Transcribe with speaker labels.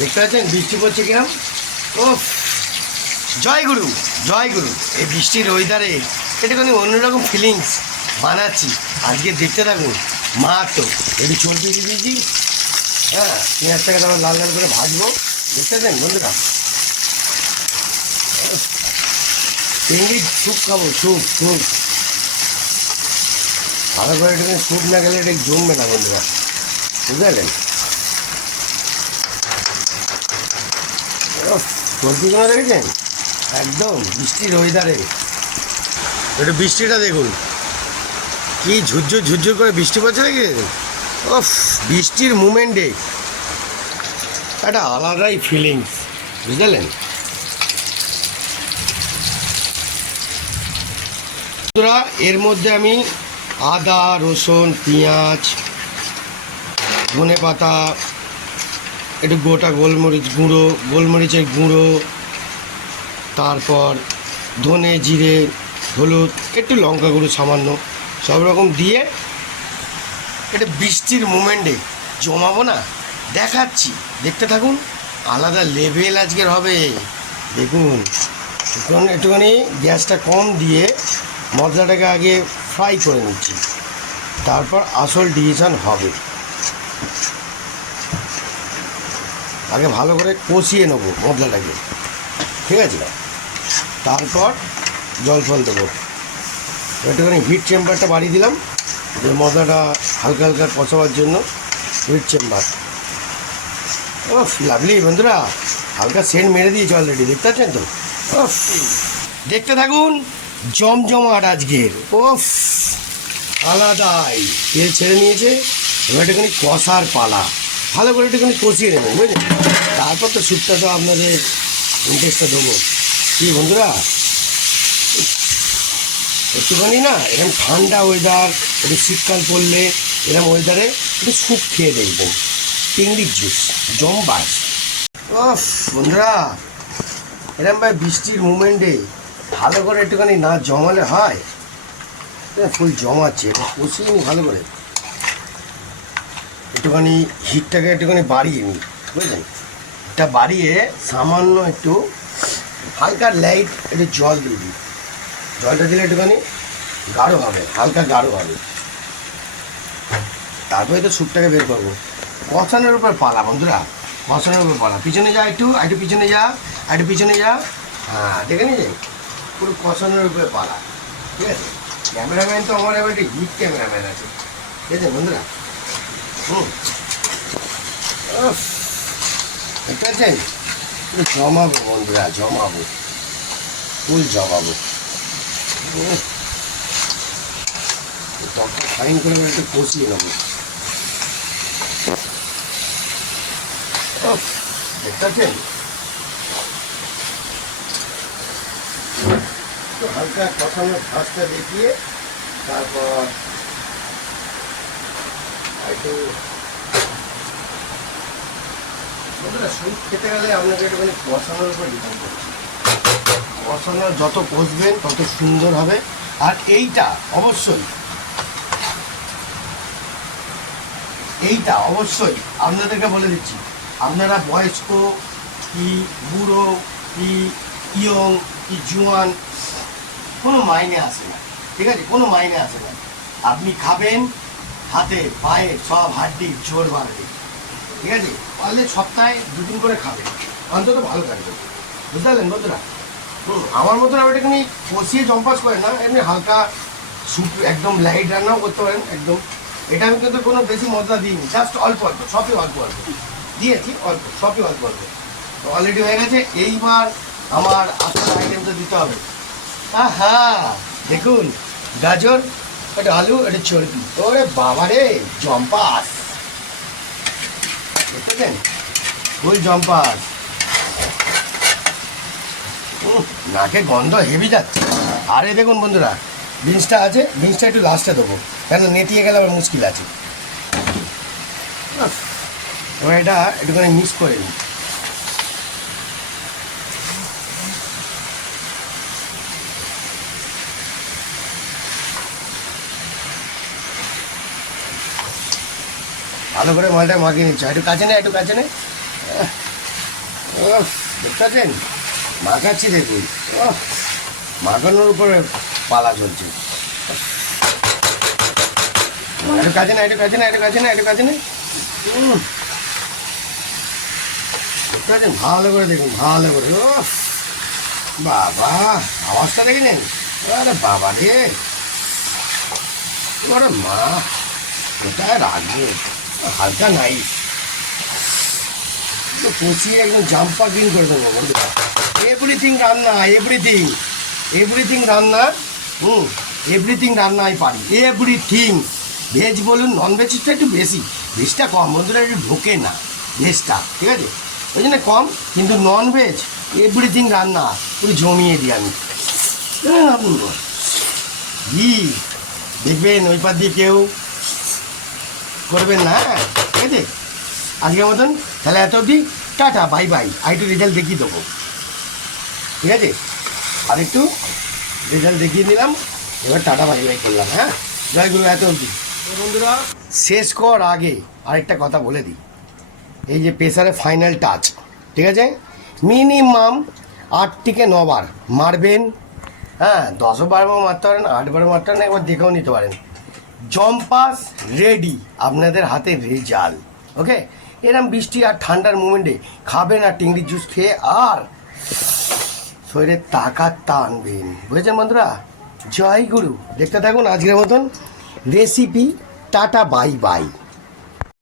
Speaker 1: দেখতে পাচ্ছেন? বৃষ্টি পড়ছে কিরম ও জয় গুরু জয় গুরু। এই বৃষ্টির ওয়েদারে এটা কোনো অন্যরকম ফিলিংস বানাচ্ছি। আজকে দেখতে থাকুন মা তো একটু চলতে দিয়ে দিয়েছি হ্যাঁ পেঁয়াজটাকে তারপর লাল লাল করে ভাজবো। দেখতে পাচ্ছেন, বন্ধুরা? চিংড়ি স্যুপ খাব, স্যুপ স্যুপ। ভালো করে একটু স্যুপ না গেলে এটা জমবে না, বন্ধুরা। বুঝতে পারলেন? সবজিগুলো দেখেছেন? একদম বৃষ্টির ওয়েদারে একটু বৃষ্টিটা দেখুন। কি ঝুরঝুর ঝুরঝুর করে বৃষ্টি পড়ছে দেখেছেন ওফ বৃষ্টির মুমেন্টে একটা আলাদাই ফিলিংস বুঝলেন? বন্ধুরা, এর মধ্যে আমি আদা রসুন পেঁয়াজ ধনে পাতা একটু গোটা গোলমরিচ গুঁড়ো, গোলমরিচের গুঁড়ো, তারপর ধনে জিরে, হলুদ, একটু লঙ্কা গুঁড়ো সামান্য, সব রকম দিয়ে এটা বৃষ্টির মুমেন্টে জমাবো না, দেখাচ্ছি। দেখতে থাকুন, আলাদা লেভেল আজকের হবে। দেখুন, একটুখানি একটুখানি গ্যাসটা কম দিয়ে মশলাটাকে আগে ফ্রাই করে নিচ্ছি। তারপর আসল ডিসিশন হবে। আগে ভালো করে কষিয়ে নেব মশলাটাকে ঠিক আছে? তারপর জল ফল দেবো। একটুখানি হিট চেম্বারটা বাড়িয়ে দিলাম, যে মশলাটা হালকা হালকা কষাবার জন্য হিট চেম্বার ও লাভলি বন্ধুরা, হালকা সেন্ট মেরে দিয়েছে অলরেডি দেখতে পাচ্ছেন তো ওফ দেখতে থাকুন, জমজমাট আজকের। ওফ আলাদাই। তেল ছেড়ে নিয়েছে, এবার একটুখানি কষার পালা। ভালো করে একটুখানি কষিয়ে নেবেন বুঝলেন? তারপর তো স্যুপটা তো আপনাদের ইন্টারেস্টটা দেবো। কি বন্ধুরা? একটুখানি না, এরকম ঠান্ডা ওয়েদার একটু শীতকাল পড়লে এরকম ওয়েদারে একটু স্যুপ খেয়ে দেখবেন। চিংড়ির জুস জমবাস ওফ বন্ধুরা, এরকম ভাই বৃষ্টির মুমেন্টে ভালো করে একটুখানি না জমালে হয়। ফুল জমাচ্ছে, কষিয়ে নি ভালো করে। একটুখানি হিটটাকে একটুখানি বাড়িয়ে নিই, বুঝলেন? এটা বাড়িয়ে সামান্য একটু হালকা লাইট একটু জল দিয়ে দিই। জলটা দিলে একটুখানি গাঢ় হবে, হালকা গাঢ় হবে। তারপরে তো স্যুপটাকে বের করব। কষানোর উপর পালা, বন্ধুরা, কষানোর উপর পালা। পিছনে যা একটু একটু পিছনে যা একটু পিছনে যা। হ্যাঁ দেখে নিয়ে পুরো কষানোর উপরে পালা। ঠিক আছে? ক্যামেরাম্যান তো আমার এবার একটা হিট ক্যামেরাম্যান আছে। ঠিক আছে, বন্ধুরা? দেখতে জমাবো বন্ধুরা জমাবো। ফুল জমাবো। টকটা ফাইন করে একটু কষিয়ে নেব। উফ, দেখতে হালকা কষানোর ভাঁজটা দেখিয়ে তারপর খেতে গেলে আপনাকে উপর ডিপেন্ড যত কষবেন, তত সুন্দর হবে। আর এইটা অবশ্যই এইটা অবশ্যই আপনাদেরকে বলে দিচ্ছি। আপনারা বয়স্ক, কি বুড়ো, কি ইয়ং, কি জুয়ান, কোনো মাইনে আসে না। ঠিক আছে? কোনো মাইনে আসে না। আপনি খাবেন হাতে, পায়ে, সব হাড্ডি, জোর বাড়বে ঠিক আছে? পারলে সপ্তাহে দুদিন করে খাবে। অন্তত ভালো থাকবে। বুঝতে পারলেন বন্ধুরা? আমার মতন আবার একটুখানি কষিয়ে জম্পাস করে না, এমনি হালকা স্যুপ একদম লাইট রান্নাও করতে পারেন, একদম। এটা আমি কিন্তু কোনো বেশি মশলা দিইনি জাস্ট অল্প অল্প, সবই অল্প অল্প। দিয়েছি অল্প, সবই অল্প অল্প। তো অলরেডি হয়ে গেছে, এইবার আমার আসল আইটেমটা দিতে হবে। আহা! দেখুন, গাজর একটা আলু একটা চর্বি। ওরে বাবা রে জম্পাস দেখতেছেন ফুল জম্পাস। নাকে গন্ধ হেভি যাচ্ছে। আরে দেখুন বন্ধুরা, বিনসটা আছে, বিনসটা একটু লাস্টে দেবো। কেন নেতিয়ে গেলে আবার মুশকিল আছে। এবার এটা একটুখানি মিক্স করে নিই। ভালো করে মালটা মাখিয়ে নিচ্ছে। একটু কাছে নে একটু কাছে নে। দেখতে পাচ্ছেন? মাখাচ্ছি দেখুন। মাখানোর উপরে পালা চলছে। একটু কাছে না একটু কাছে না একটু কাছে না একটু কাছে না। দেখতে পাচ্ছেন? ভালো করে দেখুন ভালো করে। উফ, বাবা আওয়াজটা দেখেছেন আরে বাবা রে। ওরে মা কোথায় রাখবে হালকা নাই তো একদম জাম্পা ক্লিন করে দেবো বন্ধুরা এভরিথিং রান্না এভরিথিং এভরিথিং রান্না হুম এভরিথিং রান্না আমি পারি। এভরিথিং ভেজ বলুন নন ভেজটা একটু বেশি। ভেজটা কম বন্ধুরা একটু ঢোকে না ভেজটা ঠিক আছে? ওই জন্য কম কিন্তু নন ভেজ এভরিথিং রান্না পুরো জমিয়ে দিই আমি। হ্যাঁ, দেখবেন ওই পার দিয়ে কেউ করবেন না? হ্যাঁ ঠিক আছে আজকের মতন তাহলে এত অবধি টাটা বাই বাই আর একটু রেজাল্ট দেখিয়ে দেবো। ঠিক আছে? আর একটু রেজাল্ট দেখিয়ে নিলাম এবার টাটা বাই বাই করলাম হ্যাঁ? জয় গুরু এত অবধি। বন্ধুরা। শেষ কর আগে আরেকটা কথা বলে দিই। এই যে প্রেসারে ফাইনাল টাচ ঠিক আছে? মিনিমাম আট থেকে নবার মারবেন। হ্যাঁ দশ বারবার মারতে পারেন আট আটবার মারতে পারেন একবার দেখেও নিতে পারেন। জম্পাস রেডি। আপনাদের হাতে রেজাল ওকে? এরম বৃষ্টি আর ঠান্ডার মুমেন্টে খাবেন আর টিংড়ির জুস খেয়ে আর শরীরে তাকাত টানবেন। বুঝেছেন বন্ধুরা? জয় গুরু। দেখতে থাকুন আজকের মতন রেসিপি টাটা বাই বাই